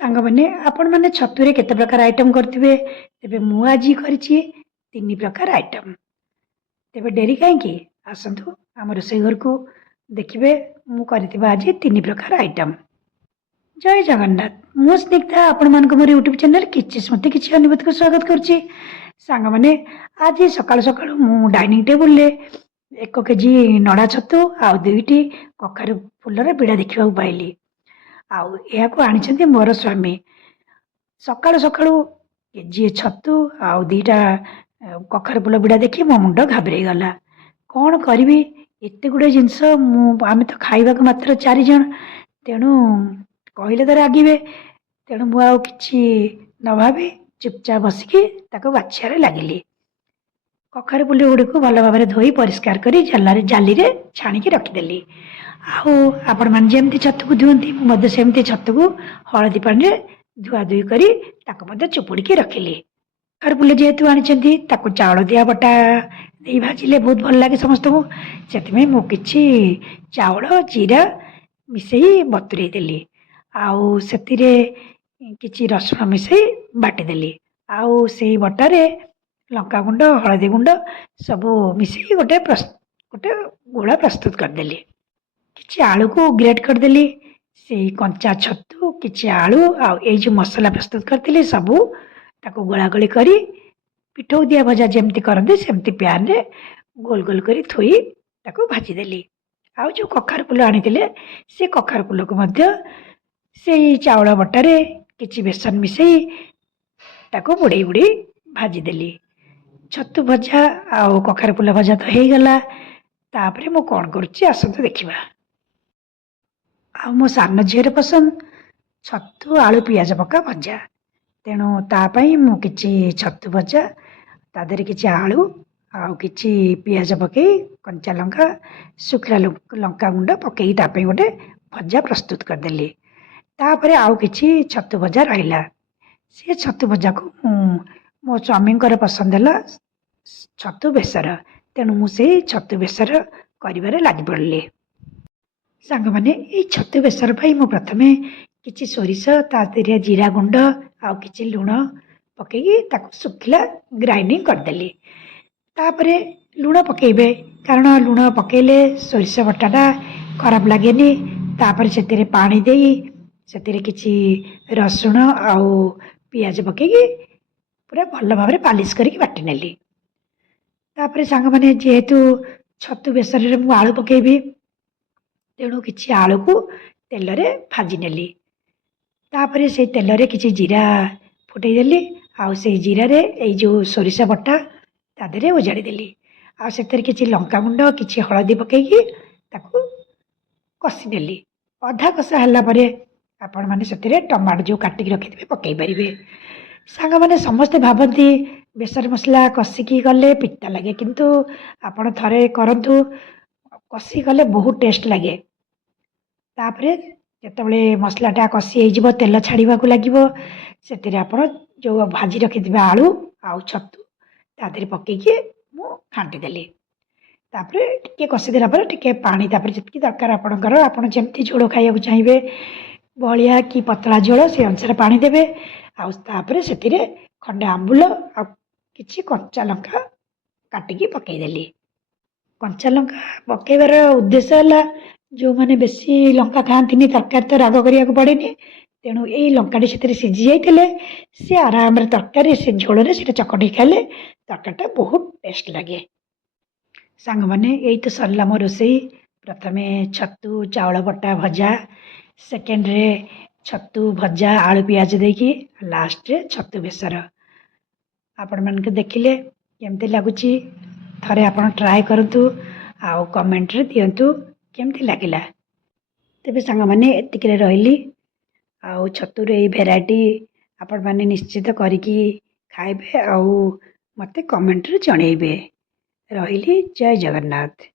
सांग मैंने आपण मैंने छतुरे केते प्रकार आइटम करथिबे तेबे मु आजी करछि तीन प्रकार आइटम। तेबे डेरी काहेकि आसंतु आम रोषेई घर को देखिबे मु करथिबा आज तीन प्रकार आइटम। जय जगन्नाथ मु स्निग्धा आपण मानक मोर यूट्यूब चैनल किछि स्मृति किछि अनुमति को स्वागत करछि। सांग माने आज सकाळ सकाळ मु डाइनिंग टेबल ले 1 केजी नड़ा छतु आ दुईटी कखारु फुलर बिड़ा देखा पाइली। आउ को आनिछन्ति मोर स्वामी सकाळु सकाळु केजीए छतु आउ दीटा कखारु फुल बिड़ा देखि मो मुंड घाबरे गला। कौन करी एते गुड़े जिनस आम तो खाइबा मात्र 4 जन तेणु कहले तो रागिबे तेणु मु आउ किछि न भाबी चुपचाप बसिकी ताको बाछियारे लागिली। कखारु फुल गुड़िक भल भाव धोई परिष्कार करी जाली रे छाणिकी रखिदेली। आपण मैंने जमी छतु को धुअंती मुझे सेमती छतु को हलदी पानी रे धुआ धुई करी ताको मध्य चुपुड़ी रखिली। कखारु फुल जेहेतु आनी चाउल दिया बटा दे भाजिले बहुत भल लगे समस्त को से मु किछि चाउल जीरा मिसई बतुरे देली आउ से किछि रसुण मिसई बाटिदेली आउ से बटारे लंका गुंड हलदी गुंड सबू मिसई गोटे गोला प्रस्तुत करदेली। किछि आलू को ग्रेट करदेली से कंचा छतु किछि आलू आ जो मसला प्रस्तुत करथिले सबू ताको गोला गोली करी पिठौ दिया भजा जेमती करते सेमती प्यान रे गोल गोल करी थोई ताको भाजी देली। आउ जो कखारु फुल आनिथिले से कखारु फुल को मध्य से चाउल बटारे किछि बेसन मिसई ताको बुड़े बुड़े भाजी देली। छतु भजा आउ कखारु फुल भजा तो हे गला। तापरे मु कोन करूछि आसंतु देखिबा। आ मो सान झीर पसंद छतु आलू पियाज पका भजा तेणु तापाई मु किछि छतु भजा ता देहरे किछि आलू आउ किछि पियाज पकई कंचा लंका सुखला लंका गुंड पकई तापाई गोटे भजा प्रस्तुत करदेली। तापरे आउ किछि छतु भजा रहिला से छतु भजा को मो स्वामी पसंद है छतु बेसर तेणु मु से छतु बेसर करिबारे लागि पड़ली। सांग माने ए छतु बेसर पाई मु प्रथमे किछि सोरिष ता देहरे जीरा गुंड आउ किछि लुण पकई ताको सुखिला ग्राइंडिंग करदेली। तापरे लुण पकेबे कारण लुण पकेले सोरिष बटाटा खराब लागेनी। तापरे सेतिरे पानी देई सेतिरे किछि रसुण आउ पियाज पकई पूरा भल भाव पालिश करके बाटी नेली। तापरे सांग माने जेहेतु छतु बेसर रे मु आलू पकेबी तेणु किछि आलू को तेल रे भाजी नेली। तापरे से तेल रे किछि जीरा फुटई देली आउ से जीरा रे ए जो सोरिष बटा ता देहरे उजाड़ी देली आउ सेतिरे किछि लंका गुंड किछि हळदी पकेकी ताको कसी नेली। अधा कषा हला परे आपण माने सेतिरे टमाटो जो काटिकी रखिथिबे पकई परिबे। सांग माने समस्ते भाबती बेसर मसला कसिकी गले पिता लगे किंतु आपण थरे करंतु कसी गले बहुत टेस्ट लगे। तापरे जेतबेले मसलाटा कसी हो तेल छाड़ा लगे से आपण जो भाजी रखिथिबे आलू आउ छतु ता देहरे पकईकी मु घांटी देली। तापरे टिके कसी देला पर टिके पानी तापरे जतकी दरकार आपणकर आपण जेमती झोल खाइबा चाहिए बलिया कि पतला झोल से अनुसार पानी देबे आउ तापरे सेतिरे खंडे आंबुल आ किछि कंचा लंका काटिकी पकई देली। कंचा लंका पकेबार उद्देश्य है जो माने बेसी लंका खाती तरकारी तो राग करिया पड़ेनि तेणु यही लंकाटी से सीझी जाइए सी आराम तरकारी से झोल से चकटी खाले तरकारीटा बहुत टेस्ट लगे। सांग माने यही तो सरला मो रोषेई प्रथमे छतु चाउल बटा भजा सेकेंड रे छतु भजा आलू पियाज देकी लास्ट रे छतु बेसर आपण मान के देखिले केमती लगुची थरे आपण ट्राए करतु आउ कमेंट रे दियंतु केमती लागिला। तेबे सांग माने एतिकरे रहिली आउ छतुर ए भेराइटी आपण माने निश्चित करिकी खाइबे आउ मते कमेंट रे जणैबे। रहिली जय जगन्नाथ।